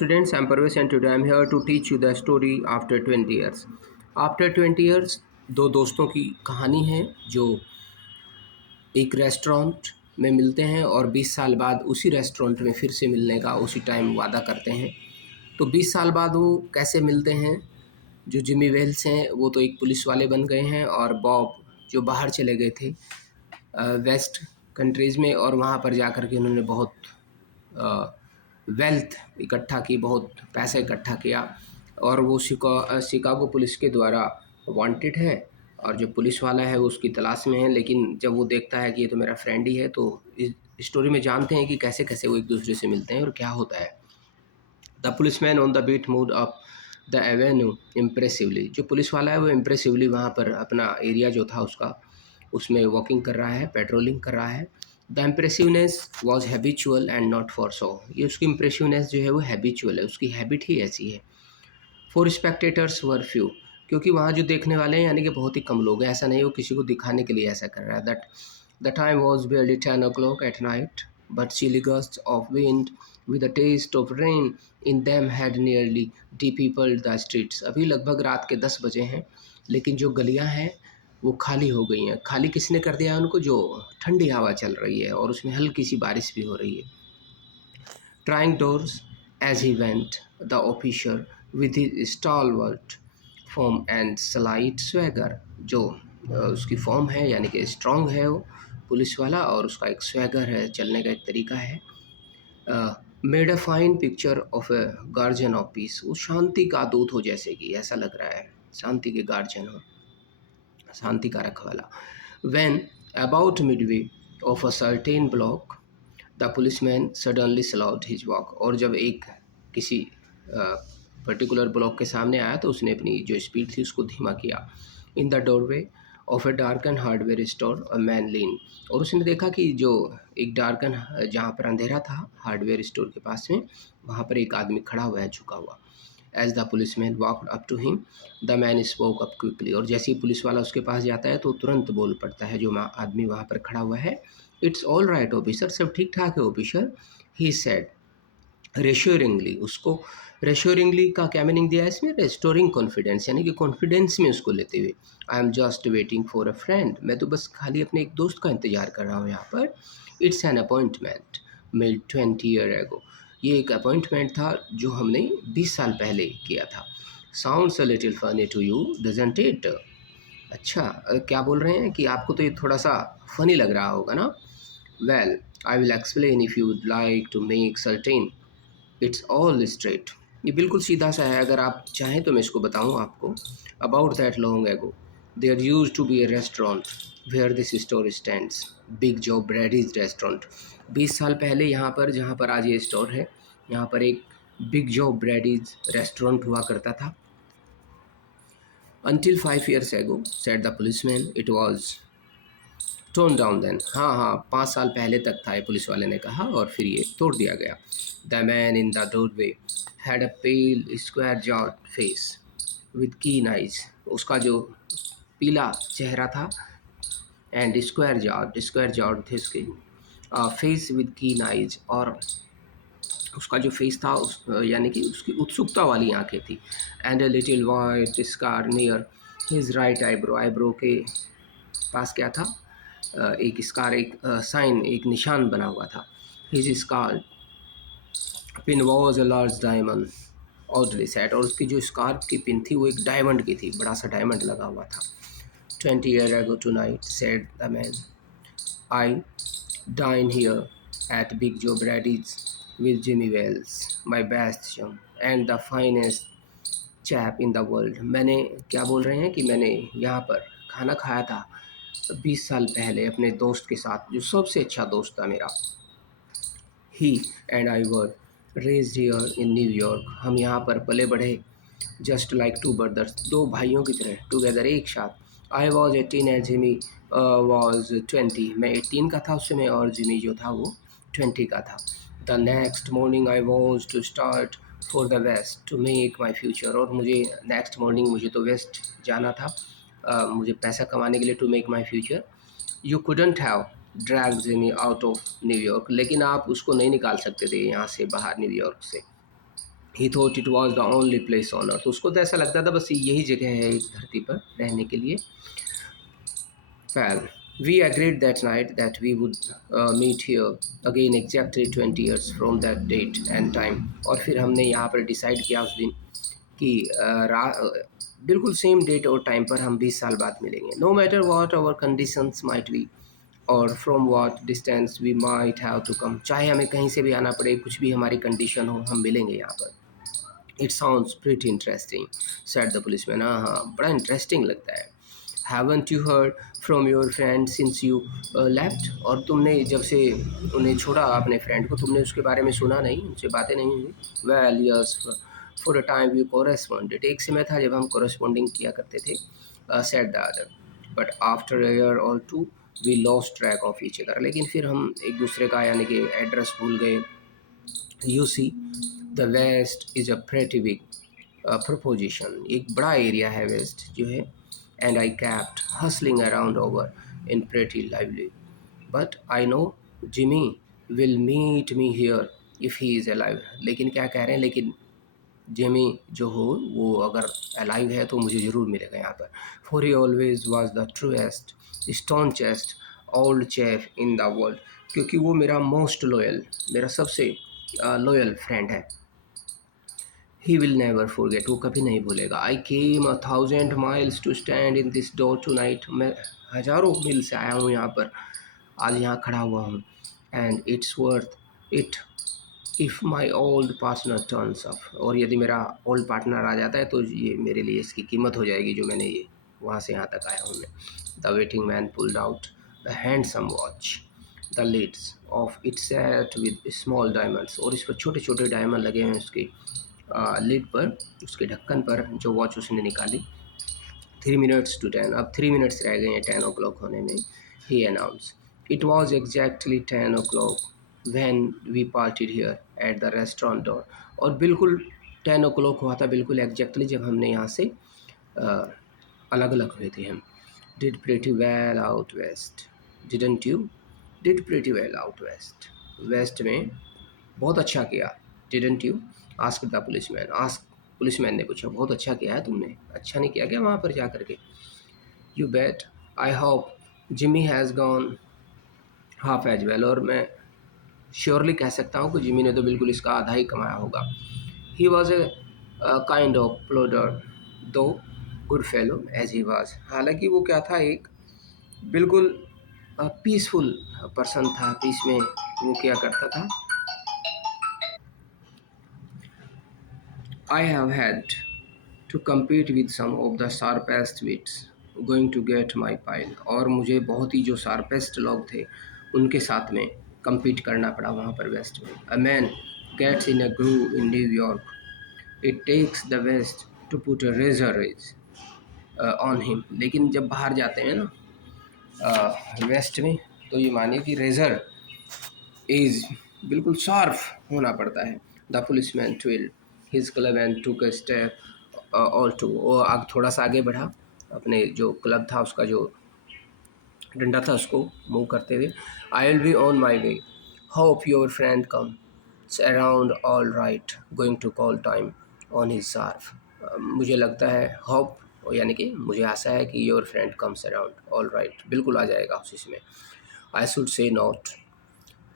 students, I'm Parvesh and today I'm here to teach you the story after 20 years. After 20 years, दो दोस्तों की कहानी है जो एक रेस्टोरेंट में मिलते हैं और 20 साल बाद उसी रेस्टोरेंट में फिर से मिलने का उसी टाइम वादा करते हैं। तो 20 साल बाद वो कैसे मिलते हैं? जो जिमी वेल्स हैं वो तो एक पुलिस वाले बन गए हैं और बॉब जो बाहर चले गए थे वेस्ट कंट्रीज़ में, और वहाँ पर जाकर के उन्होंने बहुत वेल्थ इकट्ठा की, बहुत पैसा इकट्ठा किया और वो शिकागो पुलिस के द्वारा वांटेड है और जो पुलिस वाला है वो उसकी तलाश में है। लेकिन जब वो देखता है कि ये तो मेरा फ्रेंड ही है, तो इस स्टोरी में जानते हैं कि कैसे कैसे वो एक दूसरे से मिलते हैं और क्या होता है। The policeman on the beat moved up the avenue impressively. जो पुलिस वाला है वो इम्प्रेसिवली वहाँ पर अपना एरिया जो था उसका उसमें वॉकिंग कर रहा है, पेट्रोलिंग कर रहा है। The impressiveness was habitual and not for show. ये उसकी इम्प्रेसिवनेस जो है वो हैबिचुअल है, उसकी हैबिट ही ऐसी है। फॉर स्पेक्टेटर्स वर फ्यू, क्योंकि वहाँ जो देखने वाले हैं यानी कि बहुत ही कम लोग हैं। ऐसा नहीं हो किसी को दिखाने के लिए ऐसा कर रहा है। That the time was barely 10 o'clock at night, but chilly gusts of wind with a taste of rain in them had nearly depeopled the streets. अभी लगभग रात के 10 बजे हैं, लेकिन जो गलियां हैं वो खाली हो गई हैं। खाली किसने कर दिया है उनको? जो ठंडी हवा चल रही है और उसमें हल्की सी बारिश भी हो रही है। Trying doors as he went, the officer with his stalwart form and slight swagger, जो उसकी फॉर्म है यानी कि स्ट्रॉन्ग है वो पुलिस वाला, और उसका एक स्वैगर है, चलने का एक तरीका है। Made a fine picture of a guardian of peace. वो शांति का दूत हो, जैसे कि ऐसा लग रहा है शांति के गार्जियन हो, शांति का रखवाला। When about midway of a certain block, the policeman suddenly slot his walk. और जब एक किसी पर्टिकुलर ब्लॉक के सामने आया तो उसने अपनी जो स्पीड थी उसको धीमा किया। In the doorway of a darken hardware store a man lean. और उसने देखा कि जो एक डार्कन, जहाँ पर अंधेरा था हार्डवेयर स्टोर के पास में, वहाँ पर एक आदमी खड़ा हुआ है झुका हुआ। As the policeman walked up to him the man spoke up quickly. और जैसे ही पुलिस वाला उसके पास जाता है तो तुरंत बोल पड़ता है जो आदमी वहाँ पर खड़ा हुआ है, इट्स ऑल राइट ऑफिसर, सब ठीक ठाक है ऑफिसर। He said रेश्योरिंगली। उसको रेश्योरिंगली का क्या मीनिंग दिया है इसमें? रेस्टोरिंग कॉन्फिडेंस, यानी कि कॉन्फिडेंस में उसको लेते हुए। I am just waiting for a friend, मैं तो बस खाली अपने एक दोस्त का इंतजार कर रहा हूँ यहाँ पर। It's an appointment made 20 year ago. ये एक अपॉइंटमेंट था जो हमने 20 साल पहले किया था। Sounds a little funny to you doesn't it. अच्छा, क्या बोल रहे हैं कि आपको तो ये थोड़ा सा फनी लग रहा होगा ना? Well, I will explain if you like to make certain. It's all straight. ये बिल्कुल सीधा सा है, अगर आप चाहें तो मैं इसको बताऊं आपको। About that long ago there used to be a restaurant where this store stands, Big Joe Brady's restaurant. 20 साल पहले यहाँ पर, जहाँ पर आज ये स्टोर है, यहाँ पर एक बिग जो ब्रैडीज रेस्टोरेंट हुआ करता था। Until 5 years ago, said the policeman, it was torn down then. हाँ हाँ, 5 साल पहले तक था, ये पुलिस वाले ने कहा, और फिर ये तोड़ दिया गया। The man in the doorway had a pale, square-jawed face with keen eyes. उसका जो पीला चेहरा था, and square-jawed थे उसके face with keen eyes, और उसका जो फेस था यानी कि उसकी उत्सुकता वाली आंखें थी। And a little white scar near his right eyebrow. Eyebrow के पास क्या था? एक स्कार, एक साइन, एक निशान बना हुआ था। His scar pin was a large diamond oddly set. और उसकी जो स्कार की पिन थी वो एक डायमंड की थी, बड़ा सा डायमंड लगा हुआ था। 20 years ago tonight, said the man, I dine here at Big Joe Brady's with Jimmy Wells, my best chum and the finest chap in the world. मैंने क्या बोल रहे हैं कि मैंने यहाँ पर खाना खाया था 20 साल पहले अपने दोस्त के साथ, जो सबसे अच्छा दोस्त था मेरा। He and I were raised here in New York. हम यहाँ पर पले बढ़े, जस्ट लाइक टू ब्रदर्स, दो भाइयों की तरह, टुगेदर, एक साथ। I was 18 and Jimmy was 20। मैं 18 का था उस समय और जिमी जो था वो 20 का था। The next morning I was to start for the West to make my future. और मुझे नेक्स्ट मॉर्निंग मुझे तो वेस्ट जाना था, मुझे पैसा कमाने के लिए, to make my future. You couldn't have drag Jimmy out of New York. लेकिन आप उसको नहीं निकाल सकते थे यहाँ से बाहर, न्यूयॉर्क से। ही thought it was the only place on earth. उसको तो ऐसा लगता था बस यही जगह है इस धरती पर रहने के लिए। Well, we agreed that night that we would meet here again exactly 20 years from that date and time। और फिर हमने यहाँ पर डिसाइड किया उस दिन कि बिल्कुल सेम डेट और टाइम पर हम 20 साल बाद मिलेंगे। No matter what our conditions might be or from what distance we might have to come, चाहे हमें कहीं से भी आना पड़े, कुछ भी हमारी कंडीशन हो, हम मिलेंगे यहाँ पर। It sounds pretty interesting said the policeman. हाँ हाँ, बड़ा इंटरेस्टिंग लगता है। Haven't you heard from your friend since you left, और तुमने जब से उन्हें छोड़ा अपने फ्रेंड को, तुमने उसके बारे में सुना नहीं, उनसे बातें नहीं हुई? Well yes, for a time we corresponded, एक समय था जब हम कोरेस्पॉन्डिंग किया करते थे, said the other, but after a year or two we lost track of each other, लेकिन फिर हम एक दूसरे का यानी कि एड्रेस भूल गए। You see the West is a pretty big proposition, एक बड़ा एरिया है वेस्ट जो है, and I kept hustling around over in pretty lively, but I know Jimmy will meet me here if he is alive. लेकिन क्या कह रहे हैं, लेकिन जिमी जो हो वो अगर अलाइव है तो मुझे ज़रूर मिलेगा यहाँ पर। For he always was the truest stone chest old chef in the world, क्योंकि वो मेरा मोस्ट लॉयल, मेरा सबसे लॉयल फ्रेंड है। ही विल नेवर फॉरगेट, वो कभी नहीं भूलेगा। I came 1,000 miles to stand in this door tonight, मैं हज़ारों मील से आया हूँ यहाँ पर, आज यहाँ खड़ा हुआ हूँ। And it's worth it if my old partner turns up, और यदि मेरा ओल्ड पार्टनर आ जाता है तो ये मेरे लिए इसकी कीमत हो जाएगी जो मैंने ये वहाँ से यहाँ तक आया हूँ मैं। The waiting man pulled out the handsome watch, the lids of it set with small diamonds, और इस पर छोटे छोटे डायमंड लगे हैं उसके लिड पर, उसके ढक्कन पर जो वॉच उसने निकाली। 3 minutes to 10, अब 3 मिनट्स रह गए हैं 10 o'clock होने में। He announce it was exactly 10 o'clock when we parted here at the restaurant door, और बिल्कुल 10 o'clock हुआ था, बिल्कुल एग्जैक्टली जब हमने यहाँ से अलग अलग हुए थे हम। Did pretty well out West didn't you, did pretty well out West, West में बहुत अच्छा किया। Didn't you ask the policeman, ask policeman ने पूछा, बहुत अच्छा किया है तुमने, अच्छा नहीं किया क्या वहाँ पर जा कर के? You bet I hope Jimmy has gone half as well, और मैं श्योरली कह सकता हूँ कि जिमी ने तो बिल्कुल इसका आधा ही कमाया होगा। He was a kind of plodder though good fellow as he was, हालांकि वो क्या था, एक बिल्कुल पीसफुल पर्सन था, पीस में वो क्या करता था। I have had to compete with some of the sharpest wits going to get my pile, और मुझे बहुत ही जो शार्पेस्ट लोग थे उनके साथ में compete करना पड़ा वहाँ पर वेस्ट में। A man gets in a groove in New York, it takes the West to put a razor edge on him, लेकिन जब बाहर जाते हैं ना वेस्ट में, तो ये मानिए कि रेजर एज बिल्कुल शार्प होना पड़ता है। The policeman twirled his club and took a step or two, वो आग थोड़ा सा आगे बढ़ा, अपने जो क्लब था उसका जो डंडा था उसको मूव करते हुए। I will be on my way, hope your friend comes around all right, going to call time on his sharp. मुझे लगता है होप यानी कि मुझे आशा है कि your friend comes around all right, बिल्कुल आ जाएगा उसी में। I should say not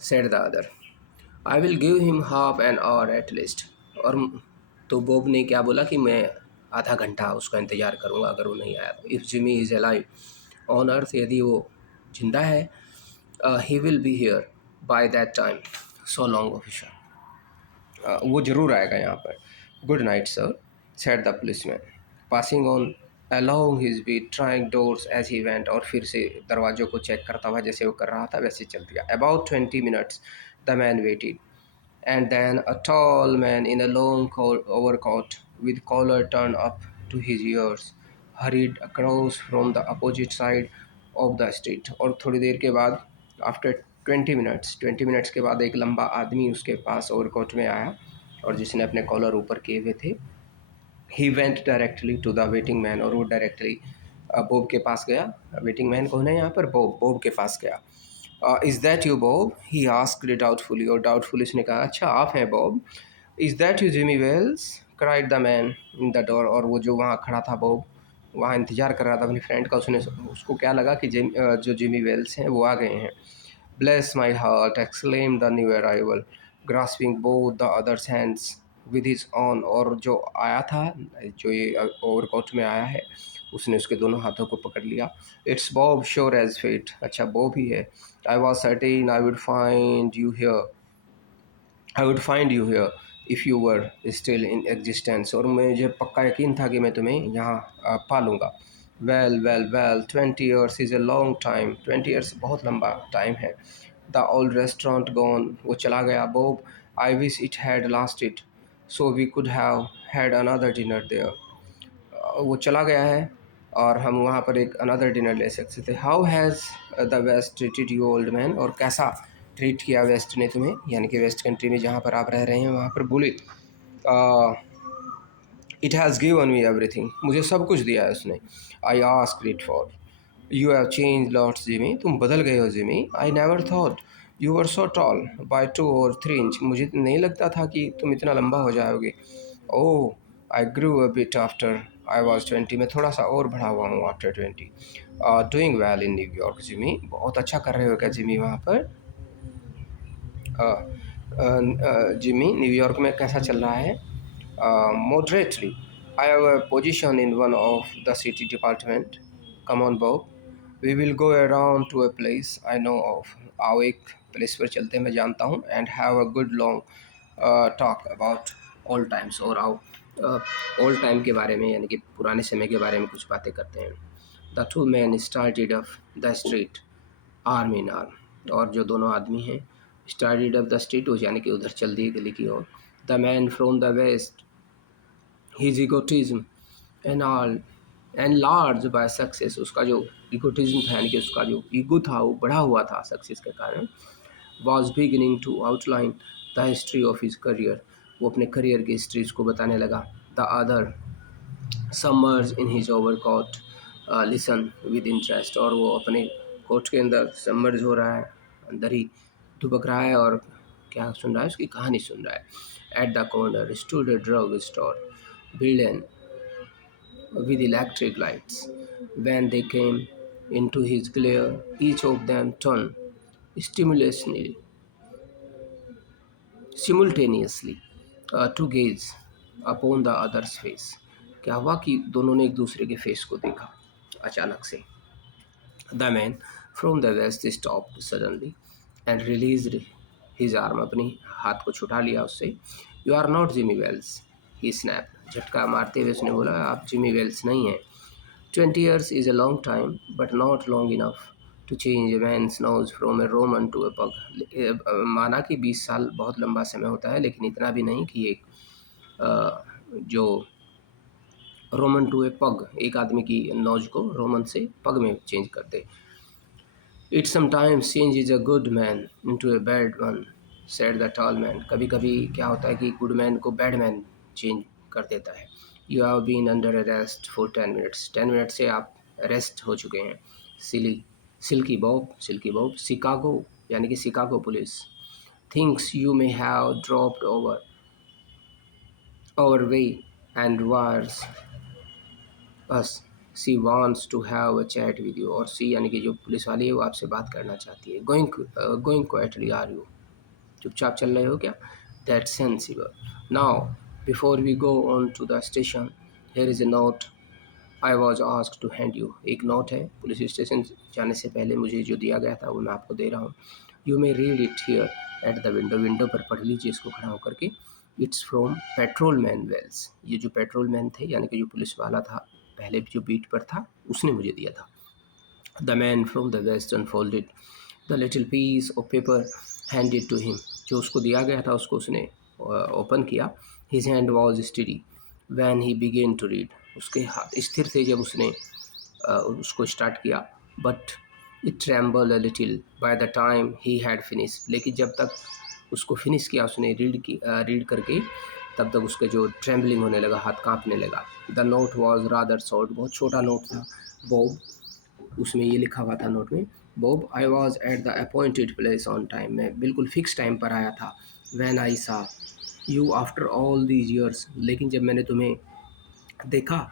said the other, I will give him half an hour at least, और तो बॉब ने क्या बोला कि मैं आधा घंटा उसका इंतज़ार करूँगा अगर वो नहीं आया तो। If Jimmy is alive on earth, यदि वो जिंदा है, he will be here by that time, so long officer, वो ज़रूर आएगा यहाँ पर। Good night sir said the policeman passing on along his beat trying doors as he went, और फिर से दरवाज़ों को चेक करता हुआ जैसे वो कर रहा था वैसे चल दिया। About 20 minutes the man waited, and then a tall man in a long overcoat with collar turned up to his ears hurried across from the opposite side of the street, और थोड़ी देर के बाद आफ्टर 20 मिनट्स के बाद एक लंबा आदमी उसके पास ओवरकोट में आया और जिसने अपने कॉलर ऊपर किए हुए थे। He went directly to the waiting man, और वो डायरेक्टली बॉब के पास गया। वेटिंग मैन कौन है यहाँ पर? बॉब, बॉब के पास गया। Is that you Bob, he asked doubtfully, और डाउटफुली उसने कहा अच्छा आप हैं Bob. Is that you Jimmy Wells, cried the man in the door. और वो जो वहाँ खड़ा था बॉब, वहाँ इंतज़ार कर रहा था अपनी फ्रेंड का, उसको क्या लगा कि जो जिमी वेल्स हैं वो आ गए हैं। Bless my heart exclaim the new arrival, grasping both the others hands with his on. और जो आया था, जो ये ओवरकोट में आया है, उसने उसके दोनों हाथों को पकड़ लिया। It's Bob sure as fate, अच्छा बॉब ही है। I was certain I would find you here if you were still in existence. और मुझे पक्का यकीन था कि मैं तुम्हें यहाँ पा लूँगा। Well well well, 20 years is a long time, 20 years बहुत लंबा टाइम है। द ओल्ड रेस्टोरेंट गॉन, वो चला गया Bob. I wish it had lasted so we could have had another dinner there. वो चला गया है और हम वहाँ पर एक अनदर डिनर ले सकते थे। How has the West treated you old man, और कैसा ट्रीट किया वेस्ट ने तुम्हें, यानी कि वेस्ट कंट्री में जहाँ पर आप रह रहे हैं वहाँ पर बुली। It has given me everything, मुझे सब कुछ दिया है उसने। I asked it for, you have change lots Jimmy, तुम बदल गए हो Jimmy. I never thought you were so tall by 2 or 3 inch, मुझे नहीं लगता था कि तुम इतना लंबा हो जाओगे। Oh I grew a bit after I was 20, मैं थोड़ा सा और बढ़ा हुआ हूँ after 20। Doing well in New York Jimmy, बहुत अच्छा कर रहे हो क्या जिमी वहाँ पर। जिमी न्यूयॉर्क में कैसा चल रहा है। Moderately. I have a position in one of the city department. Come on, Bob. We will go around to a place I know of. आओ एक प्लेस पर चलते हैं मैं जानता हूँ, and have a good long talk about old times। और आओ old time के बारे में, यानी कि पुराने समय के बारे में कुछ बातें करते हैं। The two men started up the street arm in arm, और जो दोनों आदमी हैं started up the street, यानी कि उधर चल दिए गली की ओर। The man from the west, his egotism and all enlarged by success, उसका जो egotism था, यानी कि उसका जो ईगो था वो बढ़ा हुआ था सक्सेस के कारण। was beginning to outline the history of his career, वो अपने करियर की हिस्ट्री उसको बताने लगा। the other submerged in his overcoat listen with interest, और वो अपने कोट के अंदर सबमर्ज हो रहा है, अंदर ही दुबक रहा है और क्या सुन रहा है, उसकी कहानी सुन रहा है। At the corner stood a drug store building with electric lights. When they came into his glare, each of them turned stimulously, simultaneously to gaze upon the other's face। क्या हुआ कि दोनों ने एक दूसरे के फेस को देखा अचानक से। The man from the west stopped suddenly and released his arm, अपनी हाथ को छुटा लिया उससे। You are not Jimmy Wells, he snapped, झटका मारते हुए उसने बोला आप जिमी वेल्स नहीं हैं। 20 years is a long time, but not long enough to change a man's nose from a Roman to a pug। माना कि 20 साल बहुत लंबा समय होता है, लेकिन इतना भी नहीं कि एक जो रोमन टू ए पग, एक आदमी की नोज को रोमन से पग में चेंज कर दे। It sometimes changes a good man into a bad one, said the tall man. कभी कभी क्या होता है कि गुड मैन को बैड मैन चेंज कर देता है। You have been under arrest for 10 minutes, 10 minute से आप अरेस्ट हो चुके हैं। सिली सिल्की बॉब शिकागो, यानी कि Chicago police thinks you may have dropped over way and wires us, she wants to have a chat with you. और she यानी कि जो पुलिस वाली है वो आपसे बात करना चाहती है। गोइंग क्वाइटली आर यू, चुपचाप चल रहे हो क्या। That sensible. Now before we go on to the station, here is a note I was asked to hand you. एक नोट है, पुलिस स्टेशन जाने से पहले मुझे जो दिया गया था वो मैं आपको दे रहा हूँ। You may read it here at the window, window पर पढ़ लीजिए इसको खड़ा होकर के। It's from petrol man Wells, ये जो पेट्रोल मैन थे यानी कि जो पुलिस वाला था पहले जो बीट पर था उसने मुझे दिया था। The man from the west unfolded the little piece of paper handed to him, जो उसको दिया गया था उसको उसने ओपन किया। His hand was steady when he began to read, उसके हाथ स्थिर थे जब उसने उसको स्टार्ट किया। But it tremble a little by the time he had finish, लेकिन जब तक उसको फिनिश किया उसने रीड करके, तब तक उसके जो ट्रेम्बलिंग होने लगा, हाथ कांपने लगा। The note was rather short, बहुत छोटा नोट था। बॉब, उसमें ये लिखा हुआ था नोट में, Bob I was at the appointed place on time, मैं बिल्कुल फिक्स टाइम पर आया था। वैन आई सा you after all these years, लेकिन जब मैंने तुम्हें देखा,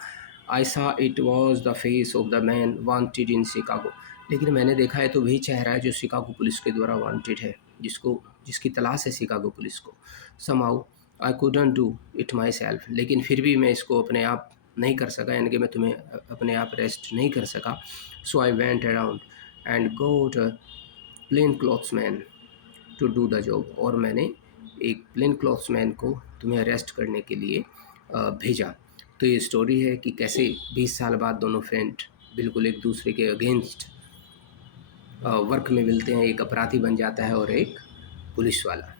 आई सा it was the face of the man wanted in Chicago, लेकिन मैंने देखा है तो वही चेहरा है जो शिकागो पुलिस के द्वारा वांटेड है, जिसकी तलाश है शिकागो पुलिस को। Somehow I couldn't do it my self, लेकिन फिर भी मैं इसको अपने आप नहीं कर सका, यानी कि मैं तुम्हें अपने आप अरेस्ट नहीं कर सका। So I went around and got a plain clothes man to do the job, और मैंने एक प्लेन क्लॉथ्स मैन को तुम्हें अरेस्ट करने के लिए भेजा। तो ये स्टोरी है कि कैसे 20 साल बाद दोनों फ्रेंड बिल्कुल एक दूसरे के अगेंस्ट वर्क में मिलते हैं, एक अपराधी बन जाता है और एक पुलिस वाला।